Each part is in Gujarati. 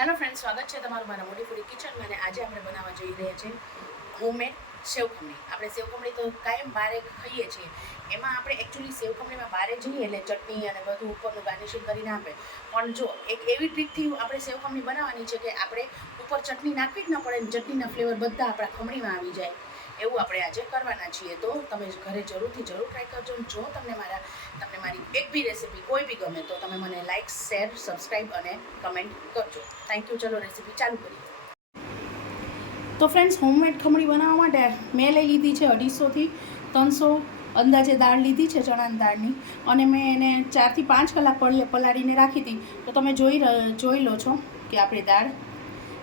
હેલો ફ્રેન્ડ સ્વાગત છે તમારું મારા મોટી ફૂડી કિચનમાં અને આજે આપણે બનાવવા જઈ રહ્યા છીએ હોમમેડ સેવખમણી આપણે સેવખમણી તો કાયમ બારે ખાઈએ છીએ. એમાં આપણે એકચ્યુઅલી સેવખમણીમાં બારે જઈએ એટલે ચટણી અને બધું ઉપરનું ગાર્નિશિંગ કરીને આપે. પણ જો એક એવી ટ્રીકથી આપણે સેવખમણી બનાવવાની છે કે આપણે ઉપર ચટણી નાખવી જ ન પડે ચટણીના ફ્લેવર બધા આપણા ખમણીમાં આવી જાય. એવું આપણે આજે કરવાના છીએ. તો તમે ઘરે જરૂરથી જરૂર ટ્રાય કરજો. જો તમને મારા તમને મારી એક બી રેસીપી કોઈ બી ગમે, તો તમે મને લાઇક શેર સબસ્ક્રાઈબ અને કમેન્ટ કરજો. થેન્ક યુ ચલો રેસીપી ચાલુ કરીએ. તો ફ્રેન્ડ્સ હોમમેડ ખમણી બનાવવા માટે મેં લઈ લીધી છે અઢીસોથી ત્રણસો અંદાજે દાળ લીધી છે, ચણાની દાળની. અને મેં એને ચારથી પાંચ કલાક પલાળીને રાખી હતી. તો તમે જોઈ જોઈ લો છો કે આપણી દાળ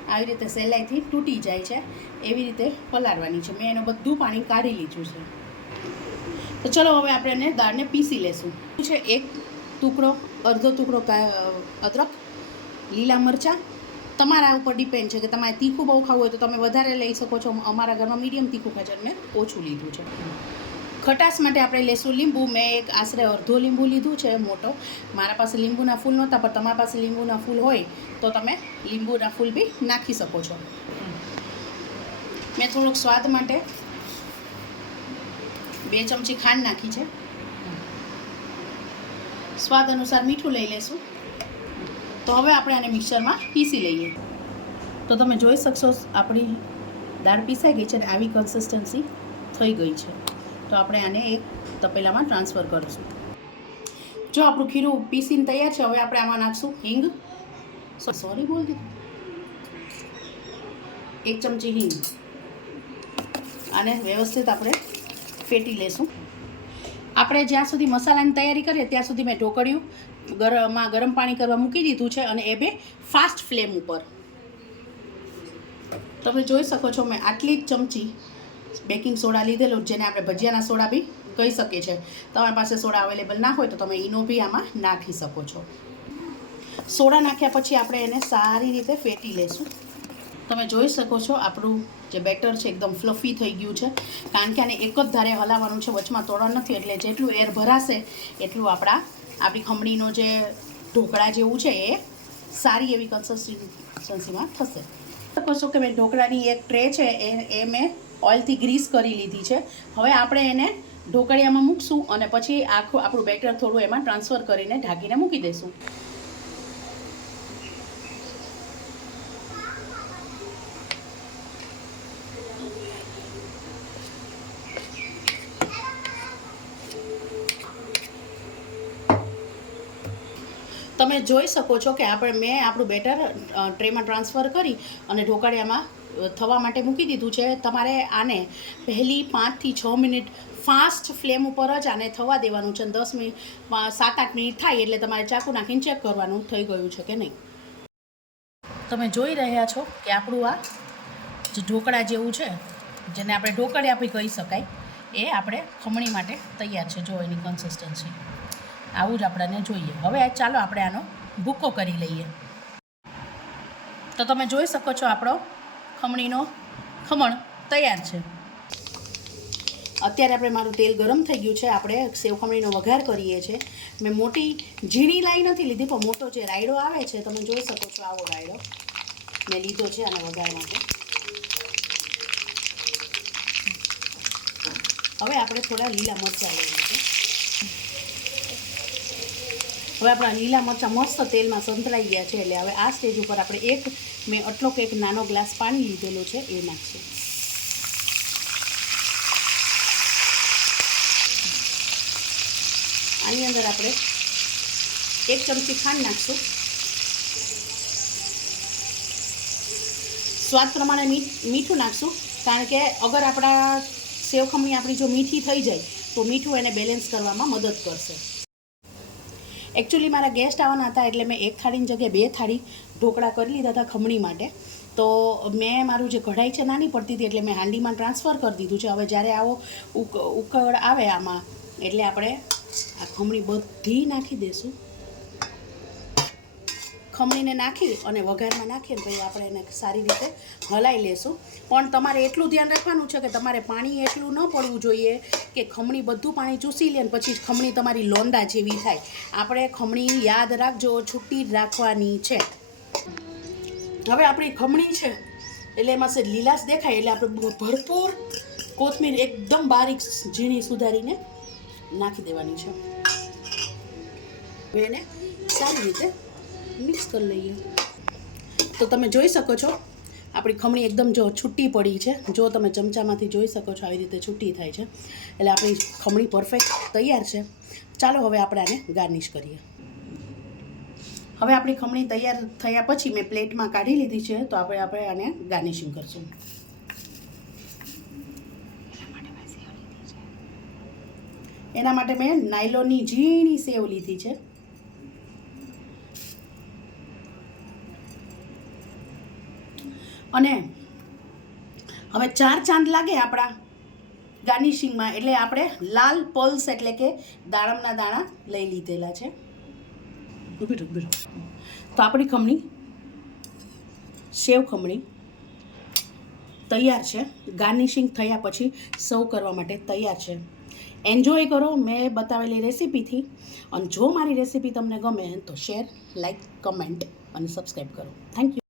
આવી રીતે સહેલાઈથી તૂટી જાય છે. એવી રીતે પલાળવાની છે. મેં એનું બધું પાણી કાઢી લીધું છે. તો ચલો હવે આપણે એને દાળને પીસી લેશું. છે? એક ટુકડો, અડધો ટુકડો અદરક, લીલા મરચાં. તમારા ઉપર ડિપેન્ડ છે કે તમારે તીખું બહુ ખાવું હોય તો તમે વધારે લઈ શકો છો. અમારા ઘરમાં મીડિયમ તીખું ખાય છે મેં ઓછું લીધું છે. ખટાશ માટે આપણે લેશું લીંબુ. મેં એક આશરે અડધો લીંબુ લીધું છે, મોટો. મારા પાસે લીંબુના ફૂલ નહોતા, પણ તમારા પાસે લીંબુના ફૂલ હોય, તો તમે લીંબુના ફૂલ બી નાખી શકો છો. મેં થોડુંક સ્વાદ માટે બે ચમચી ખાંડ નાખી છે. સ્વાદ અનુસાર મીઠું લઈ લેશું. તો હવે આપણે આને મિક્સરમાં પીસી લઈએ. તો તમે જોઈ શકશો, આપણી દાળ પીસાઈ ગઈ છે અને આવી કન્સિસ્ટન્સી થઈ ગઈ છે. તો આપણે આને એક તપેલામાં ટ્રાન્સફર કરીશું. જો આપણું ખીરું પીસીને તૈયાર છે, હવે આપણે આમાં નાખશું હિંગ. સોરી બોલ દીધું. એક ચમચી હિંગ. આને વ્યવસ્થિત આપણે ફેટી લેશું. આપણે જ્યાં સુધી મસાલાની તૈયારી કરીએ, ત્યાં સુધી મેં ઢોકળિયું ગરમમાં ગરમ પાણી કરવા મૂકી દીધું છે અને એ બે ફાસ્ટ ફ્લેમ ઉપર. તમે જોઈ શકો છો, મેં આટલી ચમચી બેકિંગ સોડા લીધેલો જેને આપણે ભજીયાના સોડા બી કહી શકીએ છીએ. તમારી પાસે સોડા અવેલેબલ ના હોય તો તમે ઈનો બી આમાં નાખી શકો છો. સોડા નાખ્યા પછી આપણે એને સારી રીતે ફેટી લેશું. તમે જોઈ શકો છો આપણું જે બેટર છે, એકદમ ફ્લફી થઈ ગયું છે. કારણ કે આને એક જ ધારે હલાવવાનું છે, વચમાં તોડવાનું નથી, એટલે જેટલું એર ભરાશે, એટલું આપણા, આપણી ખમણીનો જે ઢોકળા જેવું છે, એ સારી એવી કન્સિસ્ટન્સીમાં થશે. શકો છો કે મેં ઢોકળાની એક ટ્રે છે, એ એ મેં ઓઇલથી ગ્રીસ કરી લીધી છે. હવે આપણે એને ઢોકળિયામાં મૂકશું અને પછી આખું આપણું બેટર થોડું એમાં ટ્રાન્સફર કરીને ઢાંકીને મૂકી દઈશું. તમે જોઈ શકો છો કે આપણે મેં આપણું બેટર ટ્રેમાં ટ્રાન્સફર કરી અને ઢોકળિયામાં થવા માટે મૂકી દીધું છે. તમારે આને પહેલી પાંચથી છ મિનિટ ફાસ્ટ ફ્લેમ ઉપર જ આને થવા દેવાનું છે દસ મિનિટ સાત આઠ મિનિટ થાય એટલે તમારે ચાકુ નાખીને ચેક કરવાનું થઈ ગયું છે કે નહીં. તમે જોઈ રહ્યા છો કે આપણું આ જે ઢોકળા જેવું છે, જેને આપણે ઢોકળિયા બી કહી શકાય, એ આપણે ખમણી માટે તૈયાર છે. જો એની કન્સિસ્ટન્સી આવું જ આપણને જોઈએ. હવે ચાલો આપણે આનો ભૂકો કરી લઈએ. તો તમે જોઈ શકો છો આપણો ખમણીનો ખમણ તૈયાર છે. અત્યારે આપણે મારું તેલ ગરમ થઈ ગયું છે. આપણે સેવ ખમણીનો વઘાર કરીએ છીએ. મેં મોટી ઝીણી લાઈ નથી લીધી, પણ મોટો જે રાયડો આવે છે, તમે જોઈ શકો છો આવો રાયડો. મેં લીધો છે આને વઘાર માટે. હવે આપણે થોડા લીલા મરચાં લઈએ છે. હવે આપણા લીલા મરચાં મસ્ત તેલમાં સંતળાઈ ગયા છે, એટલે હવે આ સ્ટેજ ઉપર આપણે એક મેં આટલો કે એક નાનો ગ્લાસ પાણી લીધેલો છે, એ નાખશું. આની અંદર આપણે એક ચમચી ખાંડ નાખશું. સ્વાદ પ્રમાણે મીઠ નાખશું, કારણ કે અગર આપણા સેવ ખમણી આપણી જો મીઠી થઈ જાય, તો મીઠું એને બેલેન્સ કરવામાં મદદ કરશે. એકચ્યુઅલી મારા ગેસ્ટ આવવાના હતા એટલે મેં એક થાળીની જગ્યાએ બે થાળી ઢોકળા કરી લીધા હતા ખમણી માટે. તો મેં મારું જે કઢાઈ છે નાની પડતી હતી એટલે મેં હાંડીમાં ટ્રાન્સફર કરી દીધું છે. હવે જ્યારે આવો ઉક, ઉકળ આવે આમાં, એટલે આપણે આ ખમણી બધી નાખી દઈશું ખમણીને નાખી અને વઘારમાં નાખીને પછી આપણે એને સારી રીતે હલાવી લેશું. પણ તમારે એટલું ધ્યાન રાખવાનું છે કે તમારે પાણી એટલું ન પડવું જોઈએ કે ખમણી બધું પાણી ચૂસી લે ને પછી ખમણી તમારી લોંદા જેવી થાય. આપણે ખમણી યાદ રાખજો, છૂટી રાખવાની છે. હવે આપણી ખમણી છે, એટલે એમાં છે લીલાશ દેખાય, એટલે આપણે ભરપૂર કોથમીર એકદમ બારીક ઝીણી સુધારીને નાખી દેવાની છે. એને સારી રીતે મિક્સ કરી લઈએ. તો તમે જોઈ શકો છો, આપણી ખમણી એકદમ જો છૂટી પડી છે. જો તમે ચમચામાંથી જોઈ શકો છો આવી રીતે છૂટી થાય છે. એટલે આપણી ખમણી પરફેક્ટ તૈયાર છે. ચાલો હવે આપણે આને ગાર્નિશ કરીએ. હવે આપણી ખમણી તૈયાર થયા પછી મેં પ્લેટમાં કાઢી લીધી છે, તો આપણે આપણે આને ગાર્નિશિંગ કરશું. એના માટે મેં નાયલોનની ઝીણી સેવ લીધી છે. અને હવે ચાર ચાંદ લાગે આપણા ગાર્નિશિંગમાં એટલે આપણે લાલ પલ્સ એટલે કે દાડમના દાણા લઈ લીધેલા છે. તો આપણી ખમણી, સેવ ખમણી તૈયાર છે. ગાર્નિશિંગ થયા પછી સર્વ કરવા માટે તૈયાર છે. એન્જોય કરો, મેં બતાવેલી રેસીપીથી. અને જો મારી રેસીપી તમને ગમે, તો શેર લાઇક કમેન્ટ અને સબસ્ક્રાઈબ કરો. Thank you